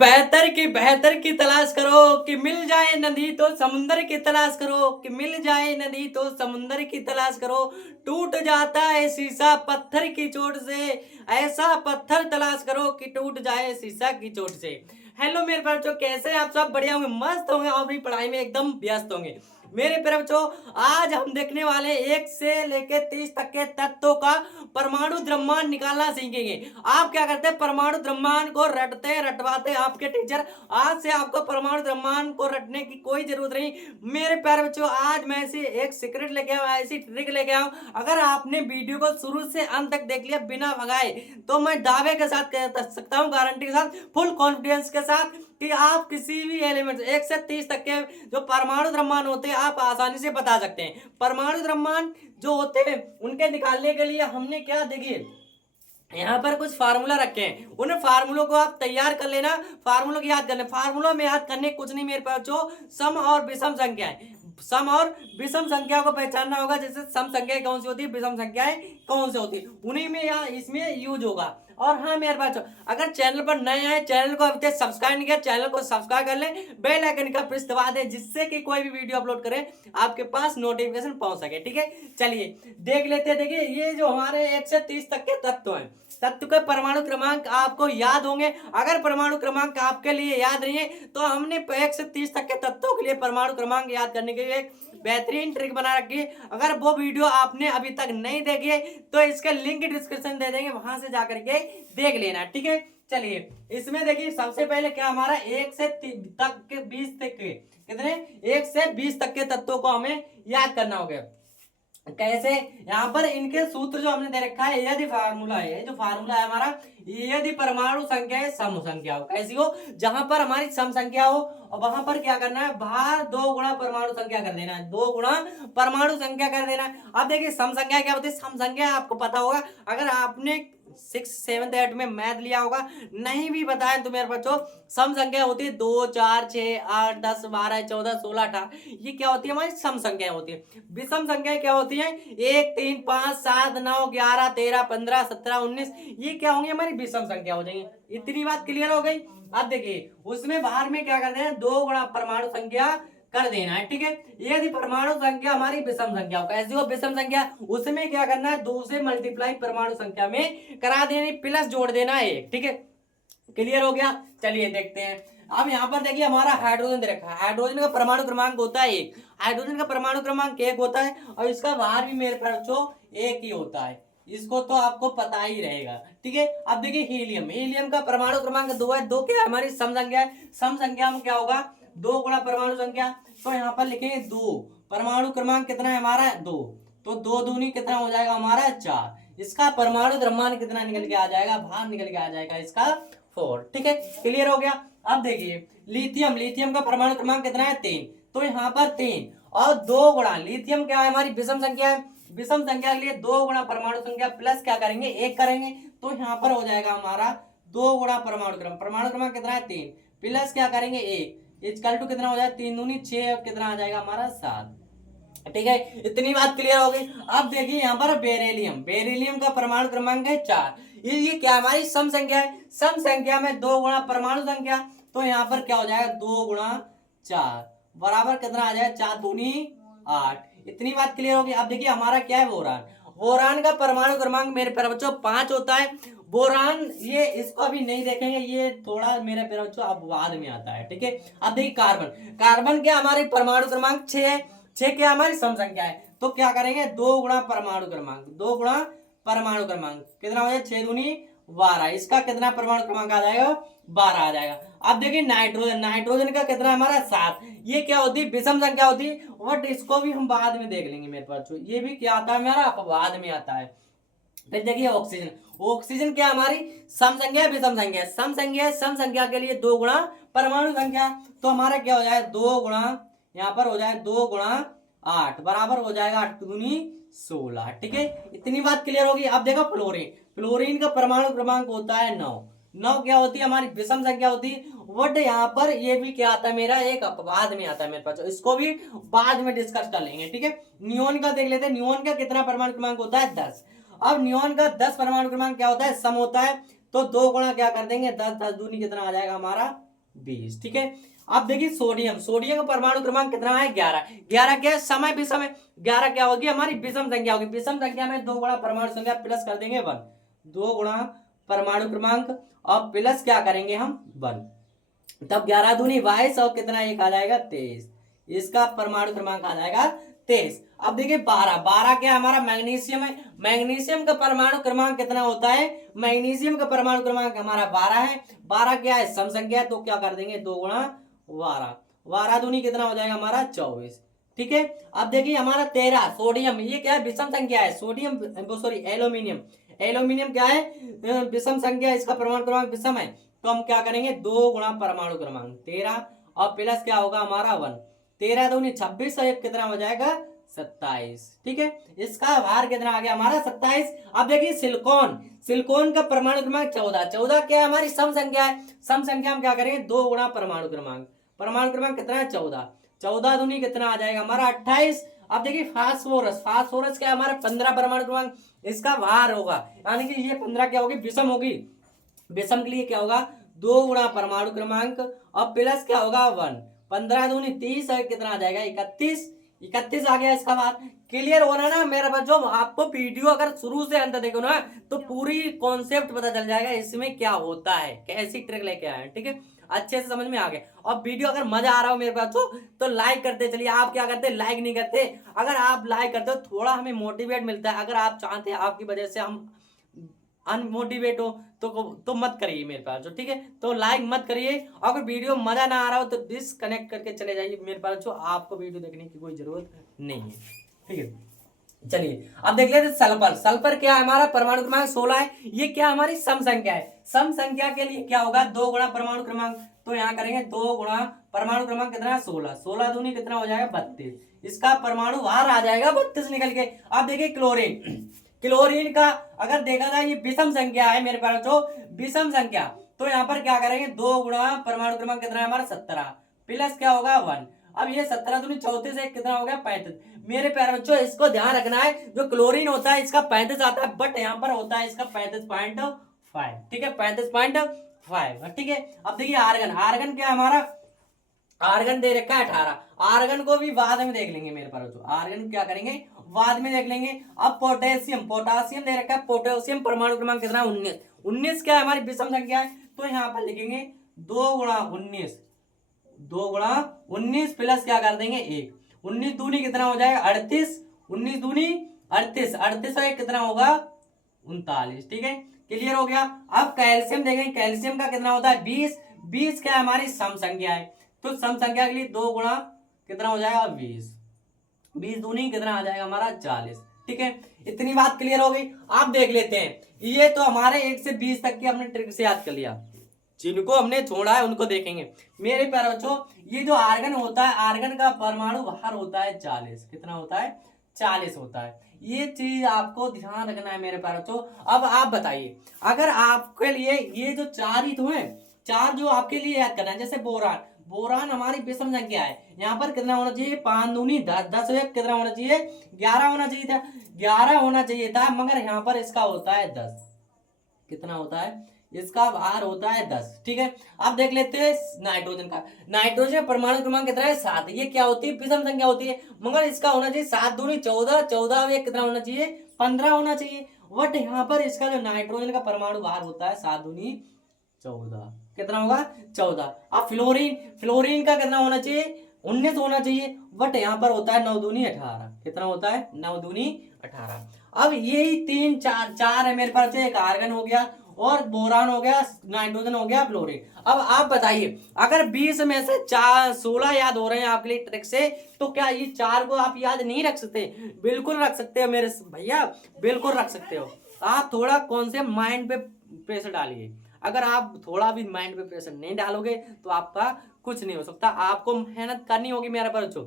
बेहतर की तलाश करो कि मिल जाए नदी तो समुंदर की तलाश करो कि मिल जाए नदी तो समुंदर की तलाश करो। टूट जाता है शीशा पत्थर की चोट से, ऐसा पत्थर तलाश करो कि टूट जाए शीशा की चोट से। हेलो मेरे बच्चों, कैसे आप सब? बढ़िया होंगे, मस्त होंगे और अपनी पढ़ाई में एकदम व्यस्त होंगे। मेरे प्यारे बच्चों, आज हम देखने वाले 1 से लेकर 30 तक के तत्वों का परमाणु द्रव्यमान निकालना सीखेंगे। आप क्या करते हैं, परमाणु द्रव्यमान को रटते रटवाते आपके टीचर। आज से आपको परमाणु द्रव्यमान को रटने की कोई जरूरत नहीं। मेरे प्यारे बच्चों, आज मैं ऐसी एक सीक्रेट लेके आऊँ, ऐसी ट्रिक लेके आऊँ। अगर आपने वीडियो को शुरू से अंत तक देख लिया बिना भगाए, तो मैं दावे के साथ कह सकता हूँ, गारंटी के साथ, फुल कॉन्फिडेंस के साथ, कि आप किसी भी एलिमेंट 1 से 30 तक के जो परमाणु द्रव्यमान होते हैं आप आसानी से बता सकते हैं। परमाणु द्रव्यमान जो होते हैं उनके निकालने के लिए हमने क्या, देखिए यहाँ पर कुछ फार्मूला रखे हैं, उन फार्मूलों को आप तैयार कर लेना। फार्मूलों की याद करने, फार्मूलों में याद करने कुछ नहीं मेरे पास, जो सम और विषम संख्याएं, सम और विषम संख्या को पहचानना होगा। जैसे सम संख्याएं कौन सी होती है, विषम संख्याएं कौन सी होती है, उन्हीं में या इसमें यूज होगा। और हाँ मेरे पास, अगर चैनल पर नए आए, चैनल को अभी तक सब्सक्राइब नहीं किया, चैनल को सब्सक्राइब कर लें, बेल आइकन का प्रेस दबा दें, जिससे कि कोई भी वीडियो अपलोड करें आपके पास नोटिफिकेशन पहुंच सके। ठीक है, चलिए देख लेते हैं। देखिए, ये जो हमारे 1 से 30 तक के तत्व हैं, तत्व के परमाणु क्रमांक आपको याद होंगे। अगर परमाणु क्रमांक आपके लिए याद नहीं है, तो हमने 1 से 30 तक के तत्वों के लिए परमाणु क्रमांक याद करने के लिए एक बेहतरीन ट्रिक बना रखी है। अगर वो वीडियो आपने अभी तक नहीं देखी है, तो इसका लिंक डिस्क्रिप्शन दे देंगे, वहां से जाकर के देख लेना। ठीक है, चलिए इसमें देखिए, सबसे पहले क्या, हमारा 1 से तक के 20 तक के, कितने, 1 से 20 तक के तत्वों को हमें याद करना होगा। कैसे, यहाँ पर इनके सूत्र जो हमने दे रखा है, यदि फार्मूला है, जो फार्मूला है हमारा, यदि परमाणु संख्या है सम संख्या हो, कैसी हो, जहां पर हमारी सम संख्या हो, और वहां पर क्या करना है, बाहर 2 गुणा परमाणु संख्या कर देना है, 2 गुणा परमाणु संख्या कर देना है। अब देखिए सम संख्या क्या होती है, सम संख्या आपको पता होगा, अगर आपने 6, 7, 8 में मैथ लिया होगा, नहीं भी बताया तो मेरे बच्चों, सम संख्या होती है 2, 4, 6, 8, 10, 12, 14, 16, 18, ये क्या होती है, हमारी सम संख्या होती है। विषम संख्या क्या होती है, 1, 3, 5, 7, 9, 11, 13, 15, 17, 19, ये क्या होंगी, हमारी विषम संख्या हो जाएंगी। इतनी बात क्लियर हो गई। अब देखिए, उसमें बाहर में क्या करते हैं, 2 गुणा परमाणु संख्या कर देना है। ठीक है, यदि परमाणु संख्या हमारी विषम संख्या हो, कैसी हो, विषम संख्या, उसमें क्या करना है, 2 से मल्टीप्लाई परमाणु संख्या में करा देनी, प्लस जोड़ देना है 1। ठीक है, क्लियर हो गया। चलिए देखते हैं। अब यहाँ पर देखिए, हमारा हाइड्रोजन दे रखा है, हाइड्रोजन का परमाणु क्रमांक होता है 1, हाइड्रोजन का परमाणु क्रमांक 1 होता है, और इसका बाहर भी मेरे बच्चों 1 ही होता है, इसको तो आपको पता ही रहेगा। ठीक है, अब देखिए हीलियम, हीलियम का परमाणु क्रमांक 2 है, 2 क्या है, हमारी सम संख्या है, सम संख्या में क्या होगा, 2 गुणा परमाणु संख्या, तो यहाँ पर लिखेंगे 2, परमाणु क्रमांक कितना है हमारा, 2, तो 2 दूनी कितना हो जाएगा हमारा, 4, इसका परमाणु द्रव्यमान कितना निकल के आ जाएगा, बाहर निकल के आ जाएगा इसका 4। ठीक है, क्लियर हो गया। अब देखिए लिथियम, लिथियम का परमाणु क्रमांक कितना है, 3, तो यहाँ पर 3 और 2 गुणा, लिथियम क्या है, हमारी विषम संख्या है, विषम संख्या के लिए 2 गुणा परमाणु संख्या प्लस क्या करेंगे, 1 करेंगे, तो यहाँ पर हो जाएगा हमारा 2 गुणा परमाणु क्रम, परमाणु क्रमांक कितना है, 3, प्लस क्या करेंगे 1, इक्वल टू कितना हो जाएगा, 3 दूनी 6, कितना आ जाएगा हमारा 7। ठीक है, इतनी बात क्लियर हो गई। अब देखिए यहाँ पर बेरिलियम, बेरिलियम का परमाणु क्रमांक है 4, ये क्या हमारी सम संख्या है, सम संख्या में 2 गुणा परमाणु संख्या, तो यहाँ पर क्या हो जाएगा, 2 गुणा 4 बराबर कितना आ जाएगा, 4 दूनी 8। इतनी बात क्लियर होगी। अब देखिए हमारा क्या है, बोरान, बोरान का परमाणु क्रमांक मेरे प्यारे बच्चों 5 होता है। बोरान, ये इसको अभी नहीं देखेंगे, ये थोड़ा मेरे प्यारे बच्चों अब बाद में आता है। ठीक है, अब देखिए कार्बन, कार्बन क्या हमारे परमाणु क्रमांक 6 है, 6 क्या हमारी सम संख्या है, तो क्या करेंगे, 2 गुणा परमाणु क्रमांक, 2 गुणा परमाणु क्रमांक कितना हो जाएगा, 6 दूनी 12, इसका कितना परमाणु क्रमांक आ जाएगा, 12 आ जाएगा। अब देखिए नाइट्रोजन, नाइट्रोजन का कितना हमारा 7, ये क्या होती है, विषम संख्या होती है, बट इसको भी हम बाद में देख लेंगे मेरे पास, ये भी क्या आता है हमारा, अपवाद में आता है। फिर देखिए ऑक्सीजन, ऑक्सीजन क्या हमारी सम संख्या है, विषम संख्या है, सम संख्या है, सम संख्या के लिए 2 गुणा परमाणु संख्या, तो हमारा क्या हो जाएगा, 2 गुणा, यहाँ पर हो जाए 2 गुणा 8 बराबर हो जाएगा 8 दूनी 16। ठीक है, इतनी बात क्लियर होगी। अब देखो फ्लोरीन, फ्लोरीन का परमाणु क्रमांक होता है 9, 9 क्या होती है, हमारी विषम संख्या होती है, बट यहाँ पर ये भी क्या आता है, मेरा एक अपवाद में आता है मेरे पास, इसको भी बाद में डिस्कस कर लेंगे। ठीक है, नियोन का देख लेते हैं, नियोन का कितना परमाणु क्रमांक होता है, 10। अब नियोन का 10 परमाणु क्रमांक क्या होता है, सम होता है, तो 2 गुणा क्या कर देंगे, 10, 10 दूनी कितना आ जाएगा हमारा 20। ठीक है, अब देखिए सोडियम, सोडियम का परमाणु क्रमांक कितना है 11। 11 क्या है, समय विषम है। 11 क्या होगी हमारी विषम संख्या होगी। विषम संख्या में 2 गुणा परमाणु संख्या प्लस कर देंगे 1, 2 गुणा परमाणु क्रमांक और प्लस क्या करेंगे हम 1, तब 11 दूनी 22 और कितना एक आ जाएगा 23। इसका परमाणु क्रमांक आ जाएगा 23। अब देखिए 12, 12 क्या हमारा मैग्नीशियम है। मैग्नीशियम का परमाणु क्रमांक कितना होता है, मैग्नीशियम का परमाणु क्रमांक हमारा 12 है। 12 क्या है, सम संख्या है, तो क्या कर देंगे 2 गुणा 12, 12 दूनी कितना हो जाएगा हमारा 24। ठीक है, अब देखिए हमारा 13 सोडियम, ये क्या है विषम संख्या है। सोडियम सॉरी एल्यूमिनियम, एल्यूमिनियम क्या है विषम संख्या, इसका परमाणु क्रमांक विषम है, तो हम क्या करेंगे 2 गुणा परमाणु क्रमांक 13 और प्लस क्या होगा हमारा 1, 13 दूनी 26 और एक कितना हो जाएगा 27। ठीक है, इसका भार कितना आ गया हमारा 27। अब देखिए सिलिकॉन, सिलिकॉन का परमाणु क्रमांक 14, 14 क्या है हमारी सम संख्या है। सम संख्या हम क्या करेंगे 2 गुणा परमाणु क्रमांक, परमाणु क्रमांक कितना है 14, 14 दूनी कितना आ जाएगा हमारा 28। अब देखिए फास्फोरस, फास्फोरस क्या है हमारा 15 परमाणु क्रमांक, इसका भार होगा यानी कि ये 15 क्या होगी विषम होगी। विषम के लिए क्या होगा 2 गुणा परमाणु क्रमांक और प्लस क्या होगा 1, 15 दूनी 30 और कितना आ जाएगा 31, 31 आ गया इसका बात। क्लियर हो रहा ना मेरा बच्चों, आपको वीडियो अगर शुरू से अंत देखो ना तो पूरी कॉन्सेप्ट पता चल जाएगा इसमें क्या होता है, कैसी ट्रिक लेके आए हैं। ठीक है, अच्छे से समझ में आ गया। और वीडियो अगर मजा आ रहा हो मेरे बच्चों तो लाइक करते चलिए। आप क्या करते, लाइक नहीं करते। अगर आप लाइक करते हो थोड़ा हमें मोटिवेट मिलता है। अगर आप चाहते हैं आपकी वजह से हम अनमोटिवेट हो तो मत करिए मेरे पास जो। ठीक है, तो लाइक मत करिए। अगर वीडियो मजा ना आ रहा हो तो डिसकनेक्ट करके चले जाइए मेरे पास जो, आपको वीडियो देखने की कोई जरूरत नहीं है। ठीक है, चलिए अब देख लेते सल्फर। सल्फर क्या है हमारा परमाणु क्रमांक 16 है। ये क्या हमारी सम संख्या है। सम संख्या के लिए क्या होगा 2 गुणा परमाणु क्रमांक, तो यहाँ करेंगे 2 गुणा परमाणु क्रमांक कितना है 16, 16 दूनी कितना हो जाएगा 32, इसका परमाणु भार आ जाएगा 32 निकल के। अब देखिए क्लोरीन, क्लोरीन का अगर देखा जाए ये विषम संख्या है मेरे पास जो, विषम संख्या, तो यहाँ पर क्या करेंगे 2 गुणा परमाणु क्रमांक कितना है हमारा 17 प्लस क्या होगा 1। अब ये 17 दूनी 34 है कितना हो गया 35। मेरे प्यारे बच्चों इसको ध्यान रखना है, जो क्लोरीन होता है इसका 35 आता है, बट यहाँ पर होता है इसका 35.5। ठीक है 35.5। ठीक है, अब देखिए आर्गन, आर्गन क्या हमारा, आर्गन दे रखा है 18। आर्गन को भी बाद में देख लेंगे मेरे पास बच्चों, आर्गन क्या करेंगे बाद में देख लेंगे। अब पोटेशियम, पोटासियम दे रखा है, पोटेशियम परमाणु क्रमांक कितना 19, 19 क्या है हमारी विषम संख्या है, तो यहाँ पर लिखेंगे 2 गुणा 19, 2 गुणा 19 प्लस क्या कर देंगे 1, 19 दूनी कितना हो जाएगा 38, 19 दूनी 38, 38 और 1 कितना होगा 39। ठीक है, क्लियर हो गया। अब कैल्शियम देखेंगे, कैल्शियम का कितना होता है 20, 20 क्या है हमारी सम संख्या है, तो सम संख्या के लिए 2 गुणा कितना हो जाएगा 20, 20 दूनी कितना आ जाएगा हमारा 40। ठीक है, इतनी बात क्लियर हो गई। आप देख लेते हैं, ये तो हमारे 1 से 20 तक की हमने ट्रिक से याद कर लिया, जिनको हमने छोड़ा है उनको देखेंगे। मेरे प्यारे बच्चों ये जो आर्गन होता है, आर्गन का परमाणु भार होता है 40, कितना होता है 40 होता है। ये चीज आपको ध्यान रखना है मेरे प्यारे बच्चों। अब आप बताइए अगर आपके लिए ये जो 4 ही तो है, 4 जो आपके लिए याद करना है, जैसे बोरान, बोरान हमारी विषम संख्या है, यहाँ पर कितना होना चाहिए 5 दूनी 10, 10 कितना होना चाहिए 11 होना चाहिए था, 11 होना चाहिए था, मगर यहाँ पर इसका होता है 10, कितना होता है इसका भार होता है 10। ठीक है, अब देख लेते हैं नाइट्रोजन का। नाइट्रोजन परमाणु क्रमांक कितना है 7, ये क्या होती है विषम संख्या होती है, मगर इसका होना चाहिए 7 दूनी 14, 14 में कितना होना चाहिए 15 होना चाहिए, बट यहाँ पर इसका जो नाइट्रोजन का परमाणु भार होता है 7 दूनी 14, कितना होगा 14। अब फ्लोरीन, फ्लोरीन का कितना होना चाहिए 19 होना चाहिए, बट यहाँ पर होता है 9 दूनी 18, कितना होता है 9 दूनी 18। अब यही 3 4 4 है मेरे पास, एक आर्गन हो गया और बोरान हो गया, नाइट्रोजन हो गया, फ्लोरीन। अब आप बताइए अगर 20 में से 16 याद हो रहे हैं आपके लिए ट्रिक से, तो क्या ये 4 को आप याद नहीं रख सकते? बिल्कुल रख सकते हो मेरे भैया, बिल्कुल रख सकते हो। आप थोड़ा कौन से माइंड पे प्रेशर डालिए, अगर आप थोड़ा भी माइंड पे प्रेशर नहीं डालोगे तो आपका कुछ नहीं हो सकता। आपको मेहनत करनी होगी मेरे बच्चों,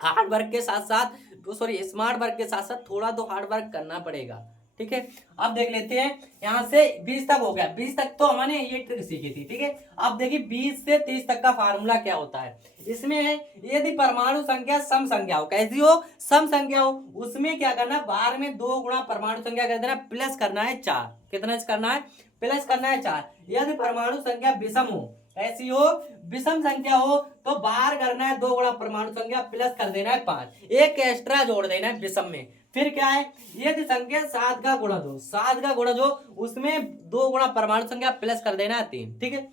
हार्ड वर्क के साथ साथ स्मार्ट वर्क के साथ साथ थोड़ा तो हार्ड वर्क करना पड़ेगा। ठीक है, अब देख लेते हैं यहाँ से 20 तक हो गया, 20 तक तो हमने ये ट्रिक सीखी थी। ठीक है, अब देखिए 20 से 30 तक का फार्मूला क्या होता है। इसमें यदि परमाणु संख्या सम संख्या हो, कैसी हो सम संख्या हो, उसमें क्या करना बाहर में 2 गुणा परमाणु संख्या कर देना, प्लस करना है 4, कितना करना है प्लस करना है 4। यदि परमाणु संख्या विषम हो, ऐसी हो विषम संख्या हो तो बाहर करना है 2 गुणा परमाणु संख्या प्लस कर देना है 5, एक एक्स्ट्रा जोड़ देना है विषम में। फिर क्या है, यदि संख्या 7 का गुणज हो, 7 का गुणज हो उसमें 2 गुणा परमाणु संख्या प्लस कर देना है 3। ठीक है,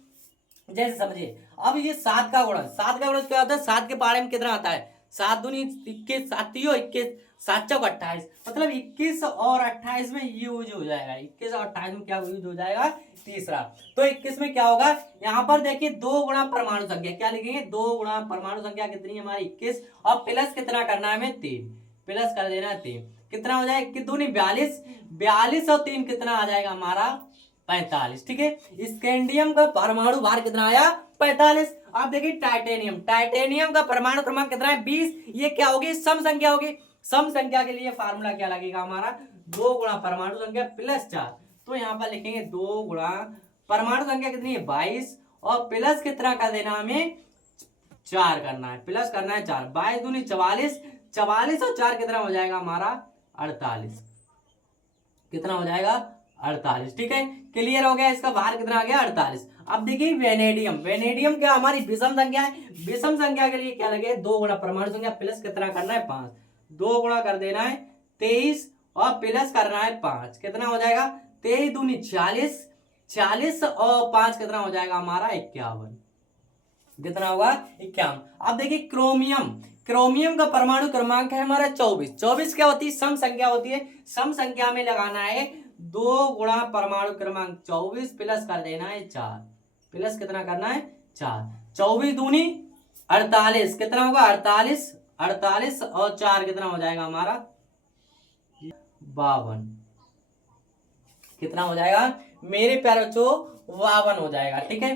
जैसे समझिए अब ये 7 का गुणज, 7 का गुणज क्या होता है, 7 के पहाड़े में कितना आता है, 7 दूनी 21, 7 21, 7 चौक 28, मतलब 21 और 28 में ये यूज हो जाएगा, 21 और 28 में क्या यूज हो जाएगा, तीसरा। तो 21 में क्या होगा, यहाँ पर देखिए 2 गुणा परमाणु संख्या, क्या लिखेंगे, 2 गुणा परमाणु संख्या कितनी है हमारी 21, और प्लस कितना करना है हमें 3, प्लस कर देना है 3, कितना हो जाएगा, कितनी 42, 42 और 3 कितना आ जाएगा हमारा 45। ठीक है, स्कैंडियम का परमाणु भार कितना आया 45। अब देखिए टाइटेनियम, टाइटेनियम का परमाणु क्रमांक कितना है 20, ये क्या होगी, सम संख्या होगी। सम संख्या के लिए फार्मूला क्या लगेगा हमारा, 2 गुणा परमाणु संख्या प्लस 4, तो यहाँ पर लिखेंगे 2 गुणा परमाणु संख्या कितनी है 22, और प्लस कितना कर देना हमें 4 करना है, प्लस करना है 4, 22 दूनी 44, 44 और 4 कितना हो जाएगा हमारा 48, कितना हो जाएगा 48। ठीक है, क्लियर हो गया, इसका भार कितना आ गया 48। अब देखिए वेनेडियम, वेनेडियम क्या हमारी विषम संख्या है, विषम संख्या के लिए क्या लगे, 2 गुणा परमाणु संख्या प्लस कितना करना है 5, 2 गुणा कर देना है 23 और प्लस करना है 5, कितना हो जाएगा 23 दूनी 46, 46 और 5 कितना हो जाएगा हमारा 51, कितना होगा 51। अब देखिए क्रोमियम, क्रोमियम का परमाणु क्रमांक है हमारा 24, 24 क्या होती है, सम संख्या होती है, सम संख्या में लगाना है 2 गुणा परमाणु क्रमांक 24 प्लस कर देना है 4, प्लस कितना करना है 4, 24 दूनी 48, कितना होगा 48, 48 और 4 कितना हो जाएगा हमारा 52, कितना हो जाएगा मेरे प्यारे बच्चों 52 हो जाएगा। ठीक है,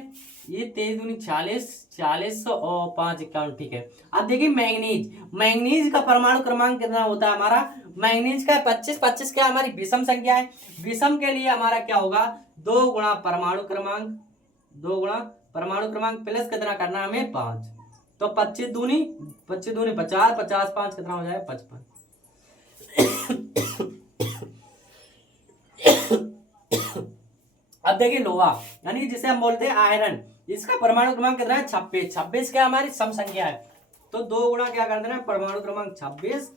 ये 23 दूनी 40, 40 और 5 51। ठीक है, अब देखिए मैंगनीज, मैंगनीज का परमाणु क्रमांक कितना होता है हमारा, मैंगनीज का 25, 25 क्या हमारी विषम संख्या है, विषम के लिए हमारा क्या होगा 2 गुणा परमाणु क्रमांक, 2 गुणा परमाणु क्रमांक प्लस कितना करना है हमें 5, तो 25 दूनी 50, 50 5 कितना हो जाएगा 55। अब देखिए लोहा, यानी जिसे हम बोलते हैं आयरन, इसका परमाणु क्रमांक कितना है 26, 26 क्या हमारी सम संख्या है, तो 2 गुणा क्या कर देना है परमाणु क्रमांक 26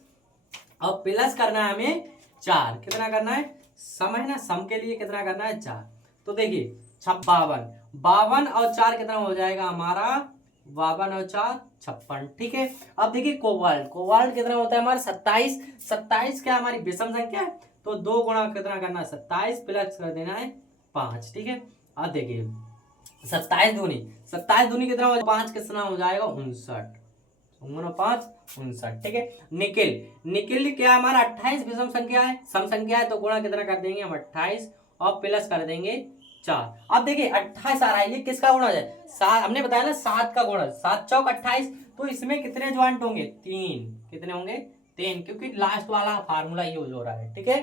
और प्लस करना है हमें 4, कितना करना है सम है ना, सम के लिए कितना करना है 4, तो देखिए 52, 52 और 4 कितना हो जाएगा हमारा 52 और 4 56। ठीक है, अब देखिए कोबाल्ट, कोबाल्ट कितना होता है हमारा 27, 27 क्या हमारी विषम संख्या है, तो 2 गुणा कितना करना है 27 प्लस कर देना है 5। ठीक है, अब देखिए 27 दूनी कितना हो जाएगा 5 कितना हो जाएगा 59, 5 59। ठीक है, निकिल, निकिल क्या हमारा 28 विषम संख्या है, सम संख्या है, तो गुणा कितना कर देंगे हम 28 और प्लस कर देंगे 4। अब देखिए 28 आ रहा है, ये किसका गुणा है, हमने बताया ना 7 का गुणा, 7 चौक 28, तो इसमें कितने ज्वाइंट होंगे 3, कितने होंगे 3, क्योंकि लास्ट वाला फार्मूला यूज हो रहा है। ठीक है,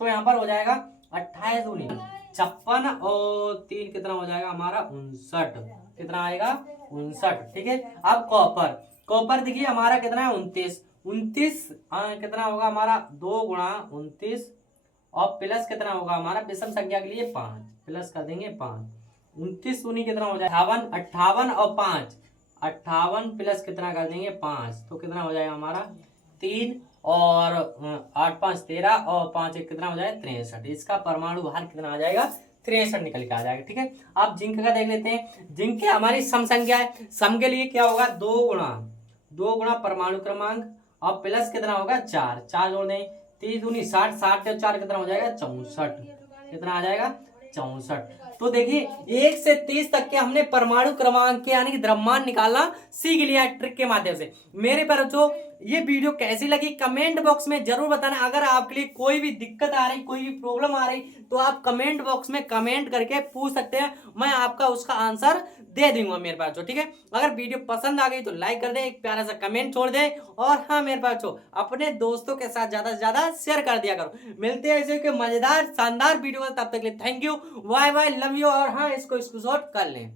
तो यहाँ पर हो जाएगा 28 दूनी 56 और 3 कितना हो जाएगा हमारा 59, कितना आएगा 59। ठीक है, अब कॉपर, कॉपर देखिए हमारा कितना है 29, 29 कितना होगा हमारा 2 गुणा 29 और प्लस कितना होगा हमारा विषम संख्या के लिए 5, प्लस कर देंगे 5, 29 दूनी कितना हो जाएगा 58, 58 और 5 58 प्लस कितना कर देंगे 5, तो कितना हो जाएगा हमारा 3 और 8 5 13 और 5 1 कितना हो जाएगा 63, इसका परमाणु भार कितना आ जाएगा 63 निकल के आ जाएगा। ठीक है, आप जिंक का देख लेते हैं, जिंक की हमारी सम संख्या है, सम के लिए क्या होगा 2 गुणा परमाणु क्रमांक और प्लस कितना होगा 4, 4 जोड़ दें 30 दूनी 60, 60 और 4 कितना हो जाएगा 64, कितना आ जाएगा 64। तो देखिए 1 से 30 तक के हमने परमाणु क्रमांक के यानी कि द्रव्यमान निकालना सीख लिया ट्रिक के माध्यम से। मेरे पर जो ये वीडियो कैसी लगी कमेंट बॉक्स में जरूर बताना। अगर आपके लिए कोई भी दिक्कत आ रही, कोई भी प्रॉब्लम आ रही, तो आप कमेंट बॉक्स में कमेंट करके पूछ सकते हैं, मैं आपका उसका आंसर दे दूंगा मेरे पास। ठीक है, अगर वीडियो पसंद आ गई तो लाइक कर दें, एक प्यारा सा कमेंट छोड़ दें, और हाँ मेरे पास अपने दोस्तों के साथ ज्यादा से ज्यादा शेयर कर दिया करो। मिलते हैं ऐसे के मजेदार शानदार वीडियो, तब तक के लिए thank you, bye bye, love you, और हाँ इसको स्क्रीनशॉट कर लें।